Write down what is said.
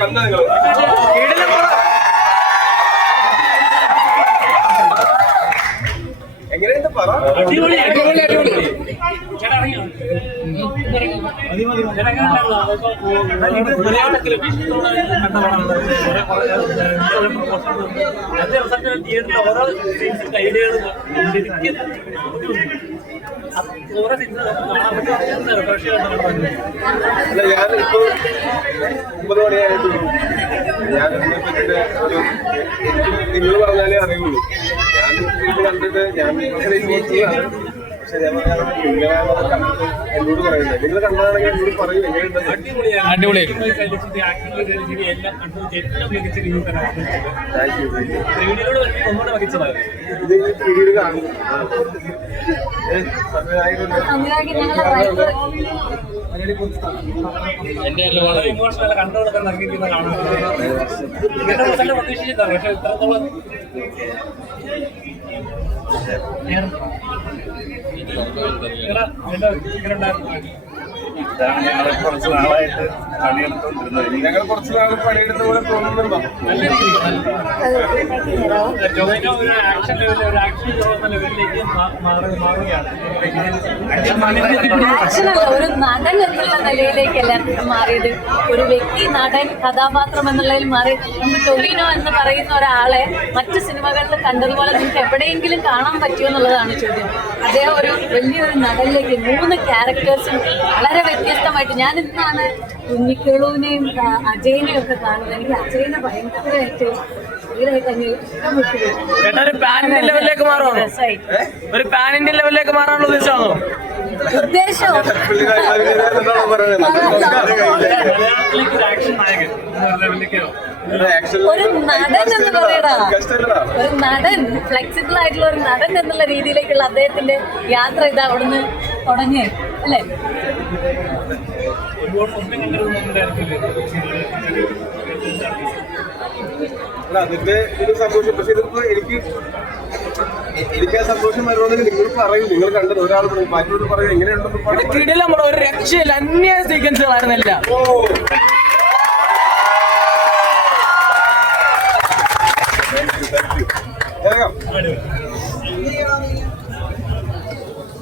കണ്ട നിങ്ങൾ എങ്ങനെയാ പറ. അല്ല ഞാനിപ്പോ 9 മണിയായിട്ടുള്ളൂ. ഞാൻ നിങ്ങൾ പറഞ്ഞാലേ അറിയുള്ളൂ. ഞാൻ ഇത് കണ്ടിട്ട് ഞാൻ പക്ഷെ ഞാൻ കണ്ടിട്ട് എന്നോട് പറയുന്നത് നിങ്ങൾ കണ്ടതാണെങ്കിൽ എന്നോട് പറയൂ എങ്ങനെയുണ്ടെന്ന്. ഇത് പിന്നീട് കാണും. വളരെ ഇമോഷണൽ കണ്ടുകൊടുക്കാൻ നൽകിയിരിക്കുന്ന കാണാൻ പ്രതീക്ഷിച്ചിട്ടാണ്. പക്ഷെ ഇത്രത്തോളം ഞങ്ങൾ കുറച്ച് നാളായിട്ട് പണിയെടുത്തോണ്ടിരുന്നത്. ഞങ്ങൾ കുറച്ച് നാൾ പണിയെടുത്ത പോലെ തോന്നുന്നുണ്ടോ? ആക്ഷനല്ല, ഒരു നടൻ എന്നുള്ള നിലയിലേക്കല്ല മാറിയത്. ഒരു വ്യക്തി, നടൻ, കഥാപാത്രം എന്നുള്ളതിൽ മാറി. നമുക്ക് ടൊവിനോ എന്ന് പറയുന്ന ഒരാളെ മറ്റു സിനിമകളിൽ കണ്ടതുപോലെ നിങ്ങൾക്ക് എവിടെയെങ്കിലും കാണാൻ പറ്റുമോ എന്നുള്ളതാണ് ചോദ്യം. അദ്ദേഹം ഒരു വലിയൊരു നടനിലേക്ക് 3 ക്യാരക്ടേഴ്സും വളരെ വ്യത്യസ്തമായിട്ട്. ഞാൻ ഇന്നാണ് കുഞ്ഞിക്കേളുവിനെയും അജയനെയും ഒക്കെ കാണുന്നത്. എനിക്ക് അജയനെ ഭയങ്കരമായിട്ട് ഒരു പാൻ ഇന്ത്യൻ ലെവലിലേക്ക് മാറാണോ? ഒരു പാൻ ഇന്ത്യൻ ലെവലിലേക്ക് മാറാനുള്ള ഉദ്ദേശമാണോ? ഉദ്ദേശം ഒരു നടൻ എന്ന് പറയടാ, ഒരു നടൻ, ഫ്ലെക്സിബിൾ ആയിട്ടുള്ള ഒരു നടൻ എന്നുള്ള രീതിയിലേക്കുള്ള അദ്ദേഹത്തിന്റെ യാത്ര ഇത് അവിടുന്ന് തുടങ്ങി അല്ലേ? അതിന്റെ ഒരു സന്തോഷം. പക്ഷെ ഇതിപ്പോ എനിക്ക് ആ സന്തോഷം വരുവാണെങ്കിൽ നിങ്ങൾ പറയൂ. നിങ്ങൾ കണ്ടത് ഒരാൾ മറ്റൊരു പറയൂ എങ്ങനെയുണ്ടെന്ന്. ഒരു രക്ഷയില്ല, അന്യ സീക്വൻസുകളായിരുന്നില്ല. ഓ